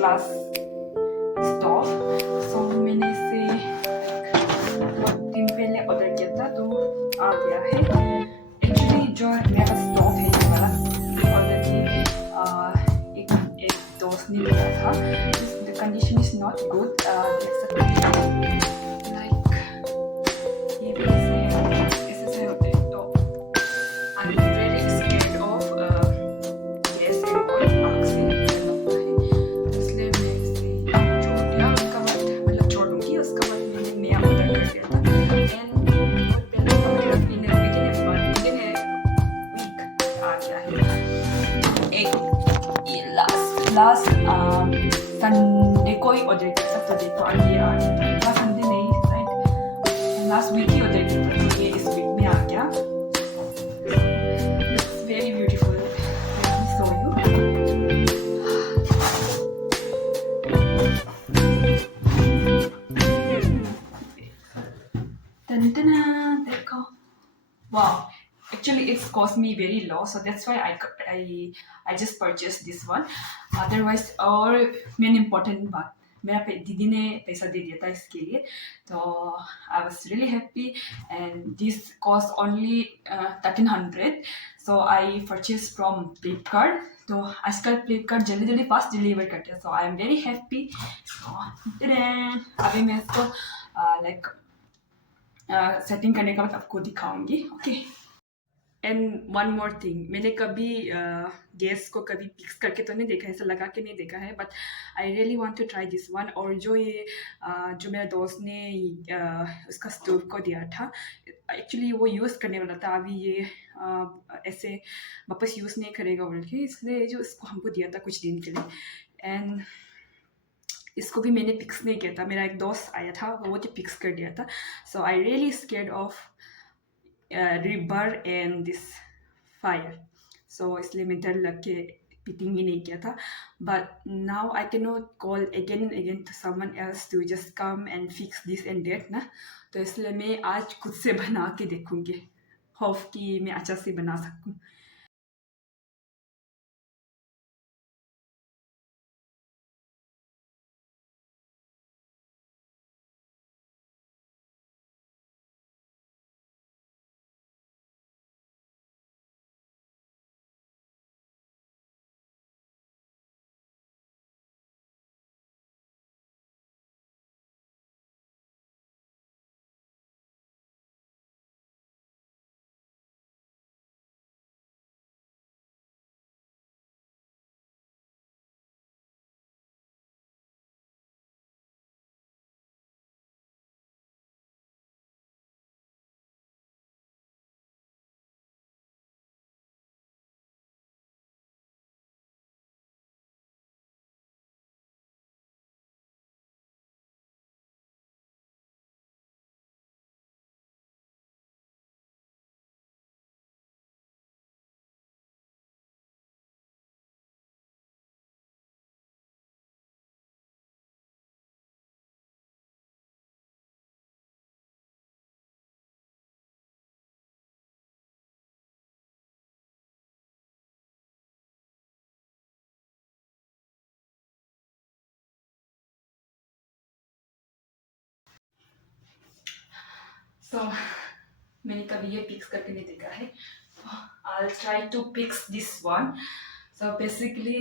glass stove. So मैंने इसे बहुत दिन पहले ऑर्डर किया था तो आ गया है. एक्चुअली जो मेरा स्टोव है ये वाला ऑलरेडी एक एक दोस्त ने लिया था. The condition is not good. देख सकते हैं लाइक ये भी ऐसे से होते हैं. तो I am very scared of gas and all आग से लगता है, इसलिए मैं इसे छोड़ दिया. उसका बाद मतलब छोड़ दूंगी. उसका बाद मैंने नया ऑर्डर कर दिया था एंड बहुत पहले ऑर्डर इन वीक आ गया है. एक लास्ट संडे को ही ऑर्डर किया था, तो देखो आगे आ गया. लास्ट संडे नहीं, शायद लास्ट वीक ही ऑर्डर किया था, तो ये इस वीक में आ गया. It's very beautiful. Let me show you. Dun, dun, dun, देखो. Wow. Actually, it's cost me very low, so that's why I just purchased this one. Otherwise, और main important बात, मेरा दीदी ने पैसा दे दिया था इसके लिए, तो I was really happy and this cost only 1300. So I purchased from Flipkart. तो आजकल Flipkart जल्दी जल्दी फास्ट डिलीवर करते हैं, so I am very happy. अभी मैं इसको like सेटिंग करने का बाद आपको दिखाऊंगी. Okay. And one more thing, मैंने कभी गैस को कभी फिक्स करके तो नहीं देखा है, ऐसा लगा के नहीं देखा है, but I really want to try this one. और जो ये जो मेरा दोस्त ने उसका स्टोव को दिया था, एक्चुअली वो यूज़ करने वाला था. अभी ये ऐसे वापस यूज़ नहीं करेगा बोल के, इसलिए जो इसको हमको दिया था कुछ दिन के लिए. एंड इसको भी मैंने फिक्स नहीं किया था, मेरा एक दोस्त आया था वो जो फिक्स कर दिया था. So I really scared of river and this fire, so इसलिए मैं डर लग के फिटिंग ही नहीं किया था. But now I can not call again and again to someone else to just come and fix this and that ना. तो इसलिए मैं आज खुद से बना के देखूंगी, होप कि मैं अच्छा से बना सकूं. So मैंने कभी ये फिक्स करके नहीं देखा है. I'll try to fix this one. So basically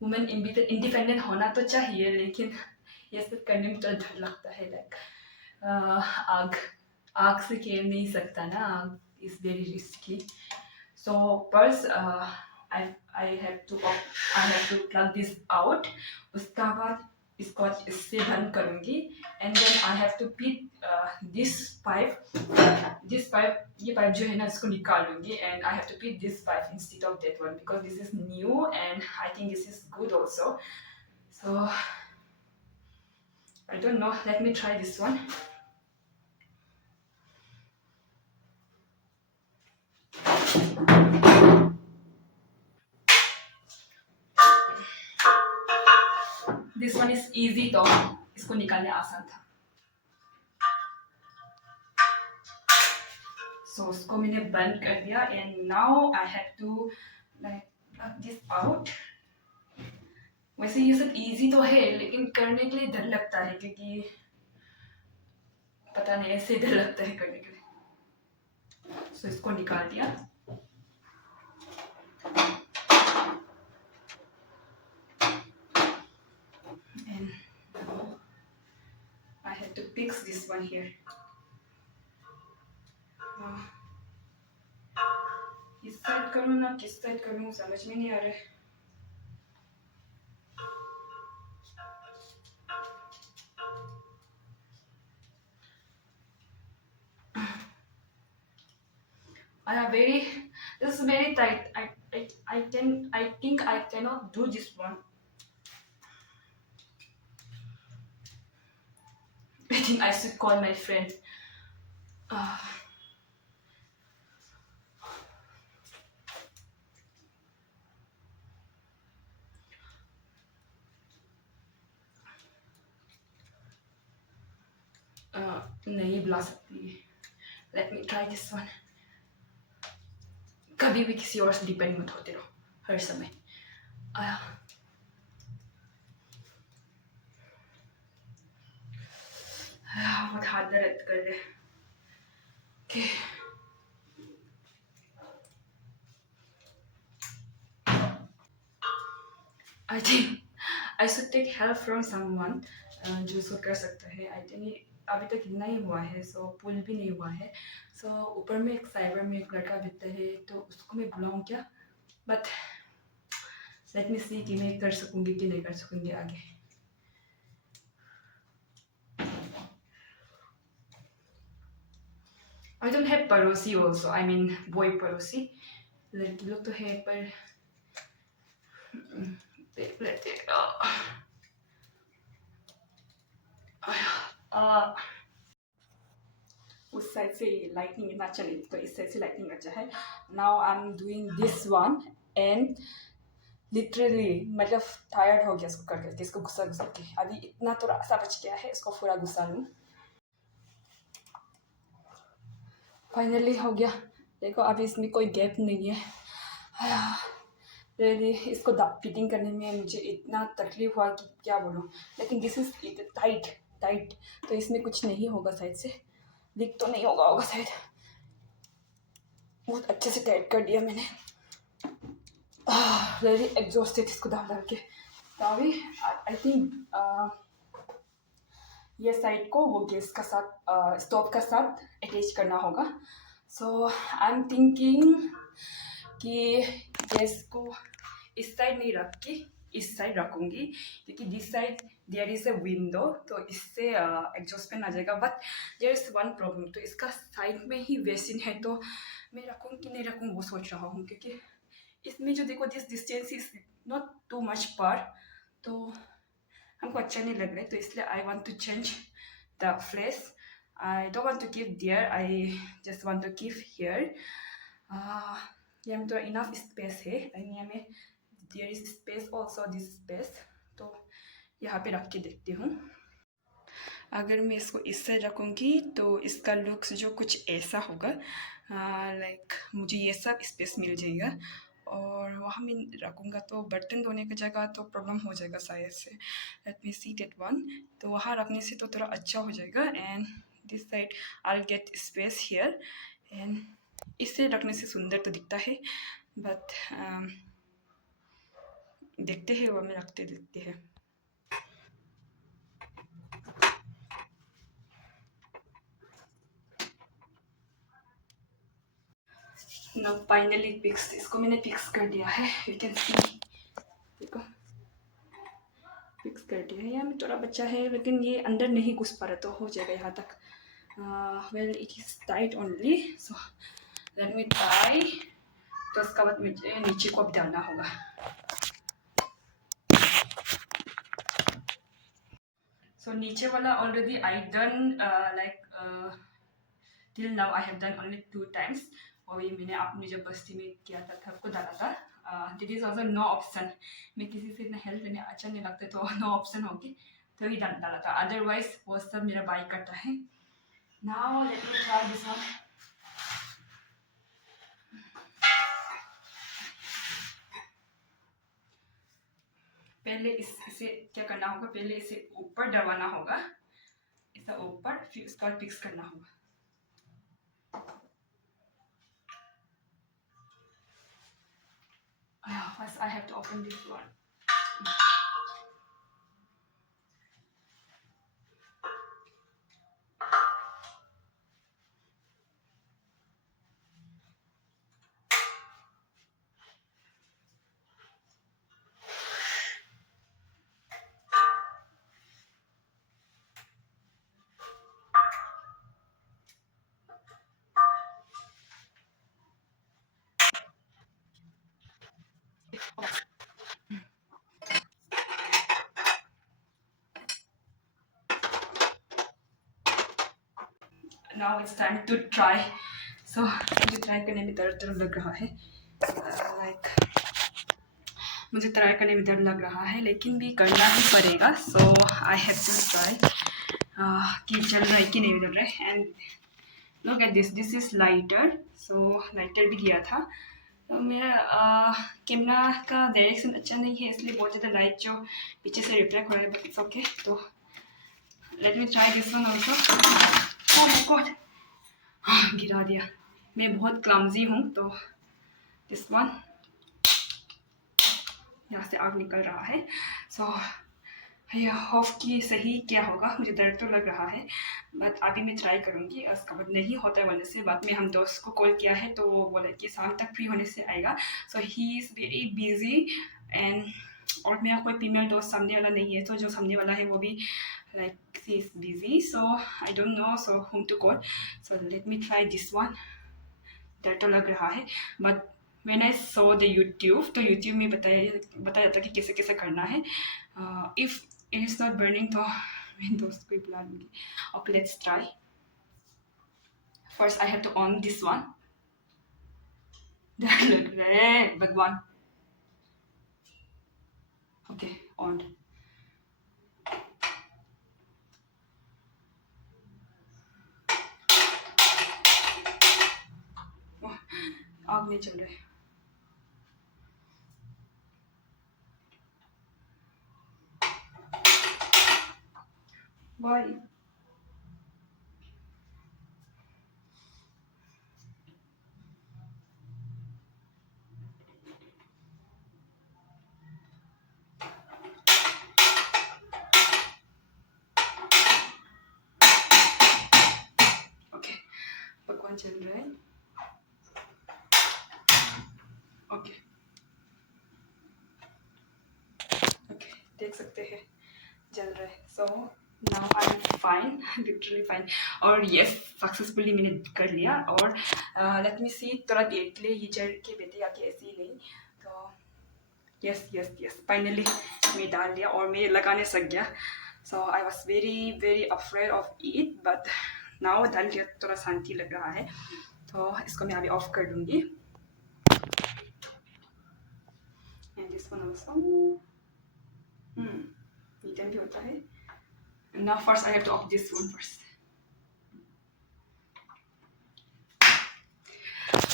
women independent होना तो चाहिए, लेकिन ये सब करने में तो डर लगता है. लाइक आग आग से खेल नहीं सकता ना, आग is very risky. So first I have to plug this out. उसका बाद इसको इससे बंद करूंगी and then I have to pick this pipe. ये पाइप जो है ना इसको निकालूंगी and I have to pick this pipe instead of that one because this is new and I think this is good also. So I don't know, let me try this one. This one is easy, तो इसको निकालने आसान था. सो उसको मैंने बंद कर दिया and now I have to like plug this out. वैसे ये सब इजी तो है लेकिन करने के लिए डर लगता है, क्योंकि पता नहीं ऐसे डर लगता है करने के लिए। सो इसको निकाल दिया। And I had to fix this one here. इस साइड करूँ ना किस साइड करूँ समझ में नहीं आ रहा है। I have very, this is very tight. I think I cannot do this one. I think I should call my friend. Uh, नहीं बुला सकती। Let me try this one. कभी भी किसी और से डिपेंड मत होते रहो हर समय। बहुत हाथ दर्द कर रहे। Okay. I think I should take help from someone जो इसको कर सकता है। I think अभी तक इतना ही हुआ है, सो पुल भी नहीं हुआ है। सो ऊपर में एक साइबर में एक लड़का बैठता है, तो उसको मैं बुलाऊँ क्या? बट लेट मी सी कि मैं कर सकूँगी कि नहीं कर सकूँगी आगे। I don't have पड़ोसी also, I mean boy पड़ोसी। लड़की लोग तो है पर देख लेते उस साइड से लाइटिंग इतना अच्छा नहीं, तो इस साइड से लाइटिंग अच्छा है। Now I am doing this one and literally मतलब टायर्ड हो गया इसको कर करके, इसको घुसा घुसा के। अभी इतना थोड़ा सा बच गया है, इसको पूरा घुसा लूँ। फाइनली हो गया। देखो अभी इसमें कोई गैप नहीं है। रियली इसको फिटिंग करने में मुझे इतना तकलीफ हुआ कि क्या बोलूँ। लेकिन दिस इज टाइट टाइट, तो इसमें कुछ नहीं होगा शायद से, लीक तो नहीं होगा शायद। बहुत अच्छे से टाइट कर दिया मैंने। रियली एग्जॉस्टेड इसको डाल डाल के। तो अभी आई थिंक ये साइड को वो गैस का साथ स्टोव का साथ अटैच करना होगा। सो आई एम थिंकिंग कि गैस को इस साइड नहीं रख के इस साइड रखूँगी, क्योंकि this side there is a window, तो इससे एग्जॉस्ट फैन आ जाएगा। But there is one problem, तो इसका साइड में ही बेसिन है, तो मैं रखूँ कि नहीं रखूँ वो सोच रहा हूँ। क्योंकि इसमें जो देखो this distance is not too much पर, तो हमको अच्छा नहीं लग रहा है, तो इसलिए I want to change the place. I don't want to keep there, I just want to keep here. यहाँ में थोड़ा इनफ स्पेस है, यहाँ में there is space also this space, तो यहाँ पे रख के देखती हूँ। अगर मैं इसको इससे रखूँगी तो इसका लुक्स जो कुछ ऐसा होगा, लाइक मुझे ये सब स्पेस मिल जाएगा। और वहाँ में रखूँगा तो बर्तन धोने की जगह तो प्रॉब्लम हो जाएगा शायद से। Let me see that one, तो वहाँ रखने से तो थोड़ा अच्छा हो जाएगा। And this side I will get space here, and इससे रखने से सुंदर तो दिखता है। बट देखते हैं, वो में रखते देखते हैं। ना फाइनली फिक्स, इसको मैंने फिक्स कर दिया है। यू कैन सी, देखो फिक्स कर दिया है। यहाँ में थोड़ा बच्चा है लेकिन ये अंदर नहीं घुस पा रहा, तो हो जाएगा यहाँ तक। Well it is tight only, so let me try. तो उसका बाद मुझे नीचे को भी डालना होगा। सो नीचे वाला already I done, like till now I have done only 2 times। और ये मैंने अपनी जब बस्ती में किया था तब को डाला था। This is also no option, मैं किसी से इतना हेल्प लेने अच्छा नहीं लगता, तो नो ऑप्शन होगी तो ही डाला था। अदरवाइज वो सब मेरा बाई करता है। Now let me try this one. पहले इसे क्या करना होगा, पहले इसे ऊपर दबाना होगा, ऐसा ऊपर, फिर उसके बाद फिक्स करना होगा. First I have to open this one. Now it's time to try. So मुझे ट्राई करने में दर्द दर्द लग रहा है, लाइक मुझे ट्राई करने में डर लग रहा है, लेकिन भी करना ही पड़ेगा. सो आई हैव टू ट्राई कि चल रहा है कि नहीं चल रहा है. And look at this, this is lighter. सो लाइटर भी लिया था. तो मेरा कैमरा का डायरेक्शन अच्छा नहीं है, इसलिए बहुत ज़्यादा लाइट जो पीछे से रिफ्लेक्ट हो रहा है, बट इट्स ओके. तो late me try this one also. Oh my God, गिरा दिया. मैं बहुत क्लमजी हूँ. तो दिस वन, यहाँ से आग निकल रहा है. सो आई होप कि सही क्या होगा. मुझे दर्द तो लग रहा है, बट अभी मैं ट्राई करूँगी. उसका बाद नहीं होता है वजह से बाद में हम दोस्त को कॉल किया है, तो वो बोला कि शाम तक फ्री होने से आएगा. So he is very busy. And और मेरा कोई फीमेल दोस्त सामने वाला नहीं है, तो जो सामने वाला है वो भी like she is busy. So I don't know so whom to call. So let me try this one. डर तो लग रहा है, but when I saw the YouTube, तो YouTube में बताया जाता कि कैसे कैसे करना है. If it is not burning, तो मैं दोस्त को ही बुला लूँगी. Okay, let's try. First I have to on this one. डर लग रहा है भगवान. Okay, on. आग नहीं चल रहा है. Why? Okay, भगवान चल रहा है. Okay. Okay, देख सकते हैं जल रहा है. So now I'm fine, literally fine. और yes, सक्सेसफुली मैंने कर लिया. और लेट मी सी, थोड़ा देर के लिए ये जल के बैठे आके ऐसे ही नहीं. तो यस यस यस, फाइनली मैं डाल लिया और मैं लगाने सक गया. So I was very very afraid of it, but now डाल लिया थोड़ा शांति लग रहा है. तो इसको मैं अभी ऑफ कर दूँगी. And this one also. Medium भी होता है. Now first I have to off this one first.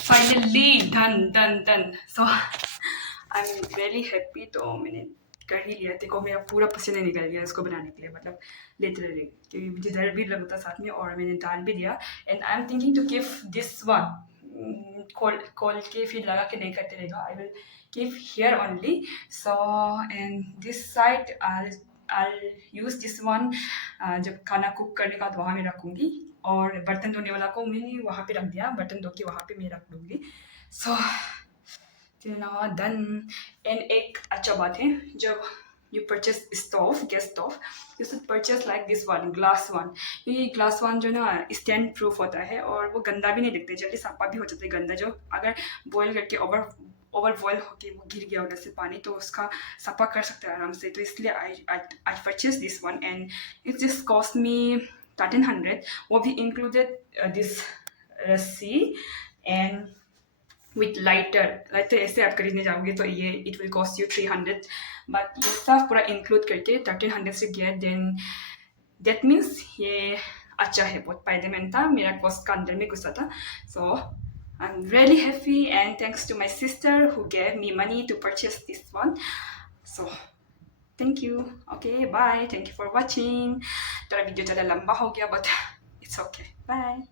Finally done. So I'm really happy. तो मैंने कर ही लिया. देखो मेरा पूरा पसीना निकल गया इसको बनाने के लिए, मतलब लिटरली, क्योंकि मुझे डर भी लगता साथ में. और मैंने डाल भी दिया. And I am thinking to give this one खोल के फिर लगा के नहीं करते रहेगा. I will give here only. So and this side I'll use this one. जब खाना कुक करने का तो वहाँ मैं रखूँगी. और बर्तन धोने वाला को मैंने वहाँ पे रख दिया, बर्तन धो के वहाँ पे मैं रख दूँगी. So done. एंड एक अच्छा बात है, जब you purchase stove, gas stove, you should purchase like this one, glass one. ये glass one जो ना स्टैंड प्रूफ होता है और वो गंदा भी नहीं दिखते, जल्दी साफा भी हो जाता है. गंदा जो अगर बॉयल करके ओवर बॉयल होके वो गिर गया उधर से पानी, तो उसका सफा कर सकते हैं आराम से. तो इसलिए I purchase this one. And it just cost me 1300. वो भी इंक्लूडेड दिस रस्सी एंड विथ लाइटर ऐसे आप खरीदने जाओगे तो ये इट विल कॉस्ट यू 300. बट ये सब पूरा इंक्लूड करके 1300 से गया. देन दैट मीन्स ये अच्छा है, बहुत फायदेमंद था, मेरा कॉस्ट का अंदर में घुसा था. सो I'm really happy, and thanks to my sister who gave me money to purchase this one. So thank you. Okay bye, thank you for watching. थोड़ा वीडियो ज़्यादा लंबा हो गया बट इट्स ओके, बाय।